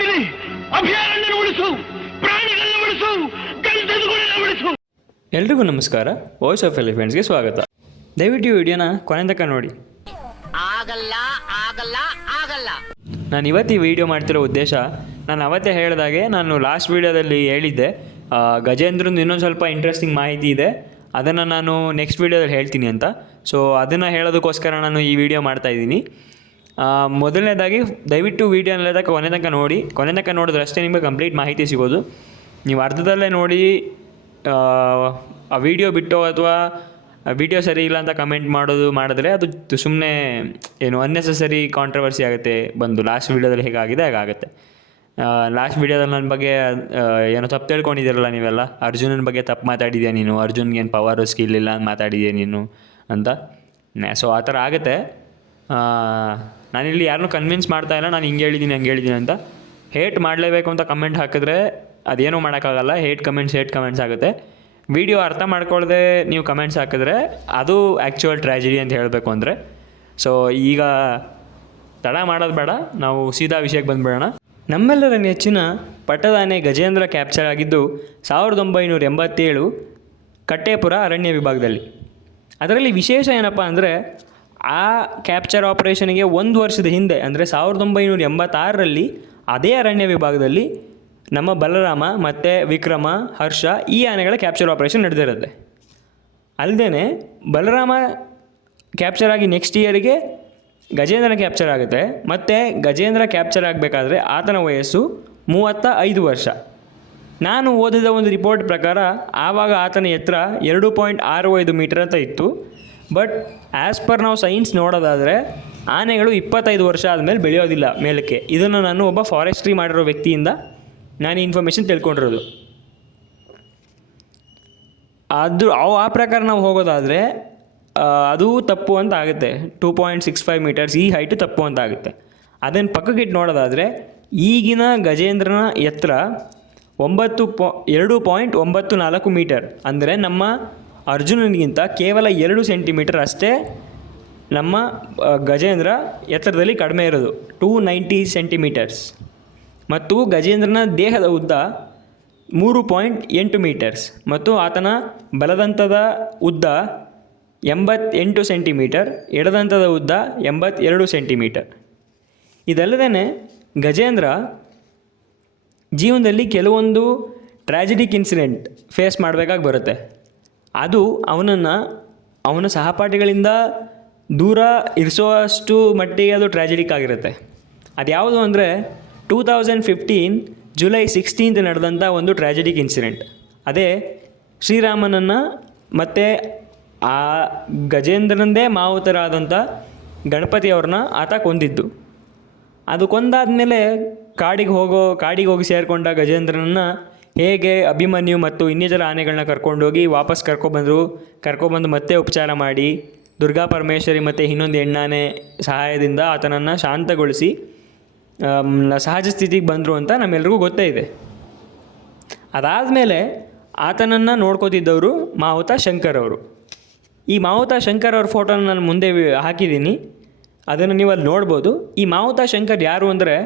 ಹೇಳ್ತೀನಿ ಅಭಯಾರಣ್ಯ ಉಳಿಸು ಪ್ರಾಣಿಗಳನ್ನ ಉಳಿಸು ಗಂಧದಗಳನ್ನ ಉಳಿಸು. ಎಲ್ರಿಗೂ ನಮಸ್ಕಾರ. ವಾಯ್ಸ್ ಆಫ್ ಎಲಿಫೆಂಟ್ಸ್ಗೆ ಸ್ವಾಗತ. ದಯವಿಟ್ಟು ಈ ವಿಡಿಯೋನ ಕೊನೆ ತನಕ ನೋಡಿ. ಆಗಲ್ಲ ಆಗಲ್ಲ ಆಗಲ್ಲ. ನಾನು ಇವತ್ತು ಈ ವಿಡಿಯೋ ಮಾಡ್ತಿರೋ ಉದ್ದೇಶ ನಾನು ಅವತ್ತೇ ಹೇಳಿದಾಗೆ ನಾನು ಲಾಸ್ಟ್ ವಿಡಿಯೋದಲ್ಲಿ ಹೇಳಿದ್ದೆ. ಗಜೇಂದ್ರಂದು ಇನ್ನೊಂದು ಸ್ವಲ್ಪ ಇಂಟ್ರೆಸ್ಟಿಂಗ್ ಮಾಹಿತಿ ಇದೆ. ಅದನ್ನು ನಾನು ನೆಕ್ಸ್ಟ್ ವಿಡಿಯೋದಲ್ಲಿ ಹೇಳ್ತೀನಿ ಅಂತ. ಸೊ ಅದನ್ನು ಹೇಳೋದಕ್ಕೋಸ್ಕರ ನಾನು ಈ ವಿಡಿಯೋ ಮಾಡ್ತಾ ಇದ್ದೀನಿ. ಆ, ಮೊದಲನೇದಾಗಿ ದಯವಿಟ್ಟು ವಿಡಿಯೋನೆಲ್ಲ ತನಕ ಕೊನೆ ತನಕ ನೋಡಿ. ಕೊನೆ ತನಕ ನೋಡಿದ್ರೆ ಅಷ್ಟೇ ನಿಮಗೆ ಕಂಪ್ಲೀಟ್ ಮಾಹಿತಿ ಸಿಗೋದು. ನೀವು ಅರ್ಧದಲ್ಲೇ ನೋಡಿ ಆ, ವಿಡಿಯೋ ಬಿಟ್ಟು ಅಥವಾ ವಿಡಿಯೋ ಸರಿ ಇಲ್ಲ ಅಂತ ಕಮೆಂಟ್ ಮಾಡೋದು ಮಾಡಿದ್ರೆ ಅದು ಸುಮ್ಮನೆ ಏನು ಅನ್ನೆಸೆಸರಿ ಕಾಂಟ್ರವರ್ಸಿ ಆಗುತ್ತೆ. ಬಂದು ಲಾಸ್ಟ್ ವೀಡಿಯೋದಲ್ಲಿ ಹೇಗಾಗಿದೆ ಹಾಗಾಗುತ್ತೆ. ಲಾಸ್ಟ್ ವೀಡಿಯೋದಲ್ಲಿ ನನ್ನ ಬಗ್ಗೆ ಏನೋ ತಪ್ಪು ತಿಳ್ಕೊಂಡಿದ್ದೀರಲ್ಲ ನೀವೆಲ್ಲ? ಅರ್ಜುನನ ಬಗ್ಗೆ ತಪ್ಪು ಮಾತಾಡಿದ್ಯಾ ನೀನು? ಅರ್ಜುನ್ಗೆ ಏನು ಪವರ್ ಸ್ಕಿಲ್ ಇಲ್ಲ ಅಂತ ಮಾತಾಡಿದ್ಯಾ ನೀನು ಅಂತ? ಸೊ ಆ ಥರ ಆಗುತ್ತೆ. ನಾನಿಲ್ಲಿ ಯಾರನ್ನೂ ಕನ್ವಿನ್ಸ್ ಮಾಡ್ತಾ ಇಲ್ಲ, ನಾನು ಹಿಂಗೆ ಹೇಳಿದ್ದೀನಿ ಹಂಗೆ ಹೇಳಿದ್ದೀನಿ ಅಂತ. ಹೇಟ್ ಮಾಡಲೇಬೇಕು ಅಂತ ಕಮೆಂಟ್ ಹಾಕಿದ್ರೆ ಅದೇನೂ ಮಾಡೋಕ್ಕಾಗಲ್ಲ. ಹೇಟ್ ಕಮೆಂಟ್ಸ್ ಹೇಟ್ ಕಮೆಂಟ್ಸ್ ಆಗುತ್ತೆ. ವಿಡಿಯೋ ಅರ್ಥ ಮಾಡ್ಕೊಳ್ಳದೆ ನೀವು ಕಮೆಂಟ್ಸ್ ಹಾಕಿದ್ರೆ ಅದು ಆ್ಯಕ್ಚುಯಲ್ ಟ್ರ್ಯಾಜಿಡಿ ಅಂತ ಹೇಳಬೇಕು ಅಂದರೆ. ಸೊ ಈಗ ತಡ ಮಾಡೋದು ಬೇಡ, ನಾವು ಸೀದಾ ವಿಷಯಕ್ಕೆ ಬಂದುಬಿಡೋಣ. ನಮ್ಮೆಲ್ಲರ ನೆಚ್ಚಿನ ಪಟ್ಟದಾನೆ ಗಜೇಂದ್ರ ಕ್ಯಾಪ್ಚರ್ ಆಗಿದ್ದು ಸಾವಿರದ ಒಂಬೈನೂರ ಎಂಬತ್ತೇಳು ಕಟ್ಟೇಪುರ ಅರಣ್ಯ ವಿಭಾಗದಲ್ಲಿ. ಅದರಲ್ಲಿ ವಿಶೇಷ ಏನಪ್ಪ ಅಂದರೆ ಆ ಕ್ಯಾಪ್ಚರ್ ಆಪರೇಷನ್ಗೆ ಒಂದು ವರ್ಷದ ಹಿಂದೆ, ಅಂದರೆ ಸಾವಿರದ ಒಂಬೈನೂರ ಎಂಬತ್ತಾರರಲ್ಲಿ ಅದೇ ಅರಣ್ಯ ವಿಭಾಗದಲ್ಲಿ ನಮ್ಮ ಬಲರಾಮ ಮತ್ತು ವಿಕ್ರಮ, ಹರ್ಷ ಈ ಆನೆಗಳ ಕ್ಯಾಪ್ಚರ್ ಆಪರೇಷನ್ ನಡೆದಿರುತ್ತೆ. ಅಲ್ಲದೇ ಬಲರಾಮ ಕ್ಯಾಪ್ಚರ್ ಆಗಿ ನೆಕ್ಸ್ಟ್ ಇಯರಿಗೆ ಗಜೇಂದ್ರ ಕ್ಯಾಪ್ಚರ್ ಆಗುತ್ತೆ. ಮತ್ತು ಗಜೇಂದ್ರ ಕ್ಯಾಪ್ಚರ್ ಆಗಬೇಕಾದ್ರೆ ಆತನ ವಯಸ್ಸು ಮೂವತ್ತ ಐದು ವರ್ಷ. ನಾನು ಓದಿದ ಒಂದು ರಿಪೋರ್ಟ್ ಪ್ರಕಾರ ಆವಾಗ ಆತನ ಎತ್ತರ ಎರಡು ಪಾಯಿಂಟ್ ಆರು ಐದು ಮೀಟರ್ ಅಂತ ಇತ್ತು. ಬಟ್ ಆ್ಯಸ್ ಪರ್ ನಾವು ಸೈನ್ಸ್ ನೋಡೋದಾದರೆ, ಆನೆಗಳು ಇಪ್ಪತ್ತೈದು ವರ್ಷ ಆದಮೇಲೆ ಬೆಳೆಯೋದಿಲ್ಲ ಮೇಲಕ್ಕೆ. ಇದನ್ನು ನಾನು ಒಬ್ಬ ಫಾರೆಸ್ಟ್ರಿ ಮಾಡಿರೋ ವ್ಯಕ್ತಿಯಿಂದ ನಾನು ಇನ್ಫಾರ್ಮೇಷನ್ ತಿಳ್ಕೊಂಡಿರೋದು. ಅದು ಅವು ಆ ಪ್ರಕಾರ ನಾವು ಹೋಗೋದಾದರೆ ಅದು ತಪ್ಪು ಅಂತ ಆಗುತ್ತೆ. Two point six five metres ಈ ಹೈಟು ತಪ್ಪು ಅಂತ ಆಗುತ್ತೆ. ಅದನ್ನು ಪಕ್ಕಕ್ಕಿಟ್ಟು ನೋಡೋದಾದರೆ, ಈಗಿನ ಗಜೇಂದ್ರನ ಎತ್ತರ ಒಂಬತ್ತು ಪಾ, ಎರಡು ಪಾಯಿಂಟ್ ಒಂಬತ್ತು ನಾಲ್ಕು ಮೀಟರ್ ಅಂದರೆ ನಮ್ಮ ಅರ್ಜುನನಿಗಿಂತ ಕೇವಲ ಎರಡು ಸೆಂಟಿಮೀಟರ್ ಅಷ್ಟೇ ನಮ್ಮ ಗಜೇಂದ್ರ ಎತ್ತರದಲ್ಲಿ ಕಡಿಮೆ ಇರೋದು ಟೂ ನೈಂಟಿ ಸೆಂಟಿಮೀಟರ್ಸ್ ಮತ್ತು ಗಜೇಂದ್ರನ ದೇಹದ ಉದ್ದ ಮೂರು ಪಾಯಿಂಟ್ ಎಂಟು ಮೀಟರ್ಸ್ ಮತ್ತು ಆತನ ಬಲದಂತದ ಉದ್ದ ಎಂಬತ್ತೆಂಟು ಸೆಂಟಿಮೀಟರ್ ಎಡದಂತದ ಉದ್ದ ಎಂಬತ್ತೆರಡು ಸೆಂಟಿಮೀಟರ್ ಇದಲ್ಲದೆ ಗಜೇಂದ್ರ ಜೀವನದಲ್ಲಿ ಕೆಲವೊಂದು ಟ್ರ್ಯಾಜಿಡಿಕ್ ಇನ್ಸಿಡೆಂಟ್ ಫೇಸ್ ಮಾಡಬೇಕಾಗಿ ಬರುತ್ತೆ. ಅದು ಅವನನ್ನು, ಅವನ ಸಹಪಾಠಿಗಳಿಂದ ದೂರ ಇರಿಸುವಷ್ಟು ಮಟ್ಟಿಗೆ ಅದು ಟ್ರ್ಯಾಜಿಡಿಕ್ ಆಗಿರುತ್ತೆ. ಅದು ಯಾವುದು ಅಂದರೆ two thousand fifteen July sixteenth ನಡೆದಂಥ ಒಂದು ಟ್ರ್ಯಾಜಿಡಿಕ್ ಇನ್ಸಿಡೆಂಟ್ ಅದೇ ಶ್ರೀರಾಮನನ್ನು ಮತ್ತು ಆ ಗಜೇಂದ್ರನದೇ ಮಾವುತರಾದಂಥ ಗಣಪತಿ ಅವ್ರನ್ನ ಆತ ಕೊಂದಿದ್ದು. ಅದು ಕೊಂದಾದ ಮೇಲೆ ಕಾಡಿಗೆ ಹೋಗೋ, ಕಾಡಿಗೆ ಹೋಗಿ ಸೇರಿಕೊಂಡ ಗಜೇಂದ್ರನನ್ನು ಹೇಗೆ ಅಭಿಮನ್ಯು ಮತ್ತು ಇನ್ನಿತರ ಆನೆಗಳನ್ನ ಕರ್ಕೊಂಡೋಗಿ ವಾಪಸ್ ಕರ್ಕೊಬಂದರು ಕರ್ಕೊಬಂದು ಮತ್ತೆ ಉಪಚಾರ ಮಾಡಿ. ದುರ್ಗಾ ಪರಮೇಶ್ವರಿ ಮತ್ತು ಇನ್ನೊಂದು ಹೆಣ್ಣಾನೆ ಸಹಾಯದಿಂದ ಆತನನ್ನು ಶಾಂತಗೊಳಿಸಿ ಸಹಜ ಸ್ಥಿತಿಗೆ ಬಂದರು ಅಂತ ನಮ್ಮೆಲ್ರಿಗೂ ಗೊತ್ತೇ ಇದೆ. ಅದಾದಮೇಲೆ ಆತನನ್ನು ನೋಡ್ಕೋತಿದ್ದವರು ಮಾವುತ ಶಂಕರ್ ಅವರು. ಈ ಮಾವುತ ಶಂಕರ್ ಅವ್ರ ಫೋಟೋನ ನಾನು ಮುಂದೆ ಹಾಕಿದ್ದೀನಿ. ಅದನ್ನು ನೀವು ಅಲ್ಲಿ ನೋಡ್ಬೋದು. ಈ ಮಾವುತ ಶಂಕರ್ ಯಾರು ಅಂದರೆ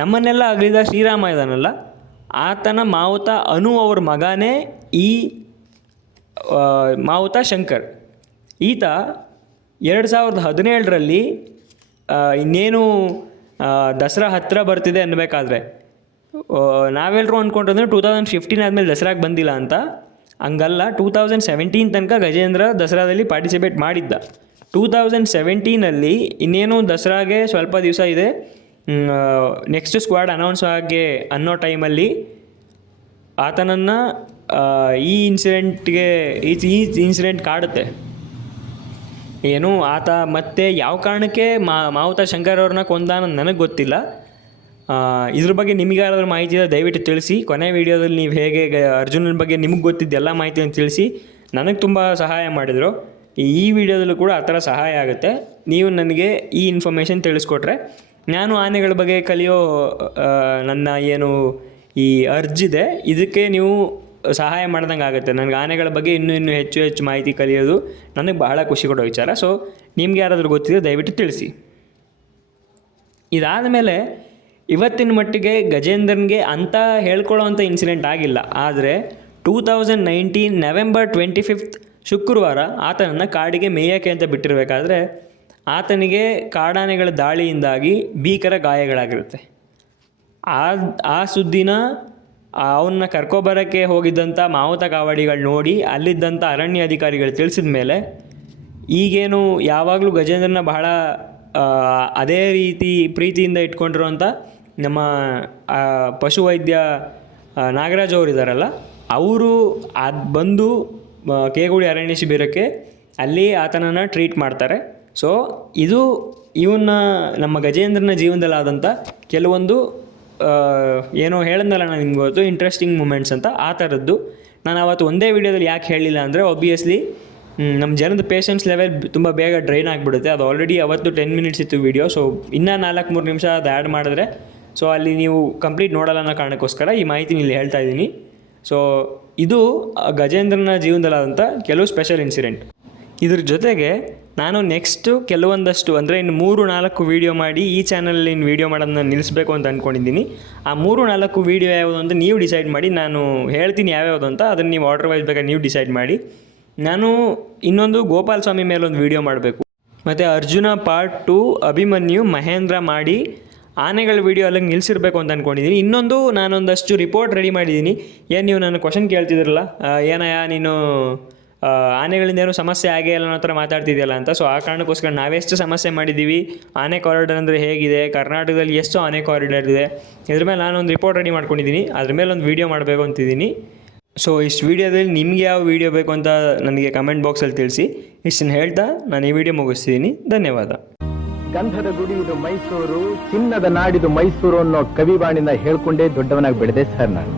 ನಮ್ಮನ್ನೆಲ್ಲ ಅಗಲಿದ ಶ್ರೀರಾಮ ಇದಾನಲ್ಲ, ಆತನ ಮಾವುತ ಅನು ಅವ್ರ ಮಗನೇ ಈ ಮಾವುತ ಶಂಕರ್. ಈತ ಎರಡು ಸಾವಿರದ ಹದಿನೇಳರಲ್ಲಿ ಇನ್ನೇನು ದಸರಾ ಹತ್ತಿರ ಬರ್ತಿದೆ ಅನ್ನಬೇಕಾದ್ರೆ ನಾವೆಲ್ಲರೂ ಅಂದ್ಕೊಂಡ್ರೆ ಟೂ ತೌಸಂಡ್ ಫಿಫ್ಟೀನ್ ಆದಮೇಲೆ ದಸರಾಗೆ ಬಂದಿಲ್ಲ ಅಂತ. ಹಂಗಲ್ಲ, ಟೂ ತೌಸಂಡ್ ಸೆವೆಂಟೀನ್ ತನಕ ಗಜೇಂದ್ರ ದಸರಾದಲ್ಲಿ ಪಾರ್ಟಿಸಿಪೇಟ್ ಮಾಡಿದ್ದ. ಟೂ ತೌಸಂಡ್ ಸೆವೆಂಟೀನಲ್ಲಿ ಇನ್ನೇನು ದಸರಾಗೆ ಸ್ವಲ್ಪ ದಿವಸ ಇದೆ ನೆಕ್ಸ್ಟ್ ಸ್ಕ್ವಾಡ್ ಅನೌನ್ಸ್ ಆಗಿ ಅನ್ನೋ ಟೈಮಲ್ಲಿ ಆತನನ್ನು ಈ ಇನ್ಸಿಡೆಂಟ್ಗೆ ಈ ಈ ಇನ್ಸಿಡೆಂಟ್ ಕಾಡುತ್ತೆ. ಏನು, ಆತ ಮತ್ತೆ ಯಾವ ಕಾರಣಕ್ಕೆ ಮಾ, ಮಾವುತ ಶಂಕರ್ ಅವ್ರನ್ನ ಕೊಂದ ನನಗೆ ಗೊತ್ತಿಲ್ಲ. ಇದ್ರ ಬಗ್ಗೆ ನಿಮಗೆ ಮಾಹಿತಿ ಇದೆ ದಯವಿಟ್ಟು ತಿಳಿಸಿ. ಕೊನೆ ವೀಡಿಯೋದಲ್ಲಿ ನೀವು ಹೇಗೆ ಅರ್ಜುನನ ಬಗ್ಗೆ ನಿಮಗೆ ಗೊತ್ತಿದ್ದ ಎಲ್ಲ ಮಾಹಿತಿಯನ್ನು ತಿಳಿಸಿ. ನನಗೆ ತುಂಬ ಸಹಾಯ ಮಾಡಿದರು. ಈ ವಿಡಿಯೋದಲ್ಲೂ ಕೂಡ ಆ ಥರ ಸಹಾಯ ಆಗುತ್ತೆ. ನೀವು ನನಗೆ ಈ ಇನ್ಫಾರ್ಮೇಷನ್ ತಿಳಿಸ್ಕೊಟ್ರೆ. ನಾನು ಆನೆಗಳ ಬಗ್ಗೆ ಕಲಿಯೋ ನನ್ನ ಏನು ಈ ಅರ್ಜಿದೆ ಇದಕ್ಕೆ ನೀವು ಸಹಾಯ ಮಾಡ್ದಂಗೆ ಆಗುತ್ತೆ. ನನಗೆ ಆನೆಗಳ ಬಗ್ಗೆ ಇನ್ನೂ ಇನ್ನೂ ಹೆಚ್ಚು ಹೆಚ್ಚು ಮಾಹಿತಿ ಕಲಿಯೋದು ನನಗೆ ಬಹಳ ಖುಷಿ ಕೊಡೋ ವಿಚಾರ. ಸೊ ನಿಮ್ಗೆ ಯಾರಾದರೂ ಗೊತ್ತಿದೆ ದಯವಿಟ್ಟು ತಿಳಿಸಿ. ಇದಾದ ಮೇಲೆ ಇವತ್ತಿನ ಮಟ್ಟಿಗೆ ಗಜೇಂದ್ರನ್ಗೆ ಅಂತ ಹೇಳ್ಕೊಳ್ಳೋವಂಥ ಇನ್ಸಿಡೆಂಟ್ ಆಗಿಲ್ಲ. ಆದರೆ two thousand nineteen November twenty fifth ಶುಕ್ರವಾರ ಆತನನ್ನು ಕಾಡಿಗೆ ಮೇಯಕ್ಕೆ ಅಂತ ಬಿಟ್ಟಿರಬೇಕಾದ್ರೆ ಆತನಿಗೆ ಕಾಡಾನೆಗಳ ದಾಳಿಯಿಂದಾಗಿ ಭೀಕರ ಗಾಯಗಳಾಗಿರುತ್ತೆ. ಆ ಆ ಸುದ್ದಿನ ಅವನ್ನ ಕರ್ಕೊಬರೋಕ್ಕೆ ಹೋಗಿದ್ದಂಥ ಮಾವುತ ಕಾವಾಡಿಗಳು ನೋಡಿ ಅಲ್ಲಿದ್ದಂಥ ಅರಣ್ಯ ಅಧಿಕಾರಿಗಳು ತಿಳಿಸಿದ ಮೇಲೆ ಈಗೇನು ಯಾವಾಗಲೂ ಗಜೇಂದ್ರನ ಬಹಳ ಅದೇ ರೀತಿ ಪ್ರೀತಿಯಿಂದ ಇಟ್ಕೊಂಡಿರುವಂಥ ನಮ್ಮ ಪಶುವೈದ್ಯ ನಾಗರಾಜ್ ಅವರು ಇದ್ದಾರಲ್ಲ ಅವರು ಅದು ಬಂದು ಕೇಗುಳಿ ಅರಣ್ಯ ಶಿಬಿರಕ್ಕೆ ಅಲ್ಲಿ ಆತನನ್ನು ಟ್ರೀಟ್ ಮಾಡ್ತಾರೆ. ಸೊ ಇದು ಇವನ್ನ ನಮ್ಮ ಗಜೇಂದ್ರನ ಜೀವನದಲ್ಲಾದಂಥ ಕೆಲವೊಂದು ಆ, ಏನೋ ಹೇಳಿದ್ನಲ್ಲ ನಾನು ನಿಮ್ಗೆ ಗೊತ್ತು ಇಂಟ್ರೆಸ್ಟಿಂಗ್ ಮೂಮೆಂಟ್ಸ್ ಅಂತ ಆ ಥರದ್ದು ನಾನು ಅವತ್ತು ಒಂದೇ ವೀಡಿಯೋದಲ್ಲಿ ಯಾಕೆ ಹೇಳಿಲ್ಲ ಅಂದರೆ ಒಬ್ವಿಯಸ್ಲಿ ನಮ್ಮ ಜನದ ಪೇಷನ್ಸ್ ಲೆವೆಲ್ ತುಂಬ ಬೇಗ ಡ್ರೈನ್ ಆಗಿಬಿಡುತ್ತೆ. ಅದು ಆಲ್ರೆಡಿ ಅವತ್ತು ಟೆನ್ ಮಿನಿಟ್ಸ್ ಇತ್ತು ವೀಡಿಯೋ ಸೊ ಇನ್ನೂ ನಾಲ್ಕು ಮೂರು ನಿಮಿಷ ಅದು ಆ್ಯಡ್ ಮಾಡಿದ್ರೆ ಸೊ ಅಲ್ಲಿ ನೀವು ಕಂಪ್ಲೀಟ್ ನೋಡಲ್ಲ ಅನ್ನೋ ಕಾರಣಕ್ಕೋಸ್ಕರ ಈ ಮಾಹಿತಿ ಇಲ್ಲಿ ಹೇಳ್ತಾ ಇದ್ದೀನಿ. ಸೊ ಇದು ಗಜೇಂದ್ರನ ಜೀವನದಲ್ಲಾದಂಥ ಕೆಲವು ಸ್ಪೆಷಲ್ ಇನ್ಸಿಡೆಂಟ್ ಇದ್ರ ಜೊತೆಗೆ ನಾನು ನೆಕ್ಸ್ಟು ಕೆಲವೊಂದಷ್ಟು ಅಂದರೆ ಇನ್ನು ಮೂರು ನಾಲ್ಕು ವೀಡಿಯೋ ಮಾಡಿ ಈ ಚಾನಲಲ್ಲಿ ಇನ್ನು ವೀಡಿಯೋ ಮಾಡೋದನ್ನ ನಿಲ್ಲಿಸಬೇಕು ಅಂತ ಅಂದ್ಕೊಂಡಿದ್ದೀನಿ ಆ ಮೂರು ನಾಲ್ಕು ವೀಡಿಯೋ ಯಾವುದು ಅಂತ ನೀವು ಡಿಸೈಡ್ ಮಾಡಿ, ನಾನು ಹೇಳ್ತೀನಿ ಯಾವ್ಯಾವುದು ಅಂತ, ಅದನ್ನು ನೀವು ಆರ್ಡರ್ ವೈಸ್ ಬೇಕಾದ್ರೆ ನೀವು ಡಿಸೈಡ್ ಮಾಡಿ. ನಾನು ಇನ್ನೊಂದು ಗೋಪಾಲ ಸ್ವಾಮಿ ಮೇಲೆ ಒಂದು ವೀಡಿಯೋ ಮಾಡಬೇಕು. ಮತ್ತು ಅರ್ಜುನ ಪಾರ್ಟ್ ಟು ಅಭಿಮನ್ಯು, ಮಹೇಂದ್ರ ಮಾಡಿ ಆನೆಗಳ ವೀಡಿಯೋ ಅಲ್ಲಿಗೆ ನಿಲ್ಲಿಸಿರ್ಬೇಕು ಅಂತ ಅಂದ್ಕೊಂಡಿದ್ದೀನಿ ಇನ್ನೊಂದು ನಾನೊಂದಷ್ಟು ರಿಪೋರ್ಟ್ ರೆಡಿ ಮಾಡಿದ್ದೀನಿ. ಏನು ನೀವು ನನ್ನ ಕ್ವಶನ್ ಕೇಳ್ತಿದ್ರಲ್ಲ? ಏನಯ್ಯ, ನೀನು ಆನೆಗಳಿಂದ ಏನೋ ಸಮಸ್ಯೆ ಆಗೇ ಇಲ್ಲ ಅನ್ನೋ ಥರ ಮಾತಾಡ್ತಿದೆಯಲ್ಲ ಅಂತ. ಸೊ ಆ ಕಾರಣಕ್ಕೋಸ್ಕರ ನಾವೆಷ್ಟು ಸಮಸ್ಯೆ ಮಾಡಿದ್ದೀವಿ, ಆನೆ ಕಾರಿಡಾರ್ ಅಂದರೆ ಹೇಗಿದೆ, ಕರ್ನಾಟಕದಲ್ಲಿ ಎಷ್ಟು ಆನೆ ಕಾರಿಡಾರ್ ಇದೆ, ಇದ್ರ ಮೇಲೆ ನಾನು ಒಂದು ರಿಪೋರ್ಟ್ ರೆಡಿ ಮಾಡ್ಕೊಂಡಿದ್ದೀನಿ. ಅದ್ರ ಮೇಲೆ ಒಂದು ವೀಡಿಯೋ ಮಾಡಬೇಕು ಅಂತಿದ್ದೀನಿ. ಸೊ ಇಷ್ಟು ವೀಡಿಯೋದಲ್ಲಿ ನಿಮ್ಗೆ ಯಾವ ವೀಡಿಯೋ ಬೇಕು ಅಂತ ನನಗೆ ಕಮೆಂಟ್ ಬಾಕ್ಸಲ್ಲಿ ತಿಳಿಸಿ. ಇಷ್ಟನ್ನು ಹೇಳ್ತಾ ನಾನು ಈ ವಿಡಿಯೋ ಮುಗಿಸ್ತಿದ್ದೀನಿ ಧನ್ಯವಾದ. ಗಂಧದ ಗುಡಿ ಇದು ಮೈಸೂರು, ಚಿನ್ನದ ನಾಡಿದು ಮೈಸೂರು ಅನ್ನೋ ಕವಿವಾಣಿನ ಹೇಳ್ಕೊಂಡೇ ದೊಡ್ಡವನಾಗಿ ಬೆಳೆದೆ ಸರ್ ನಾನು.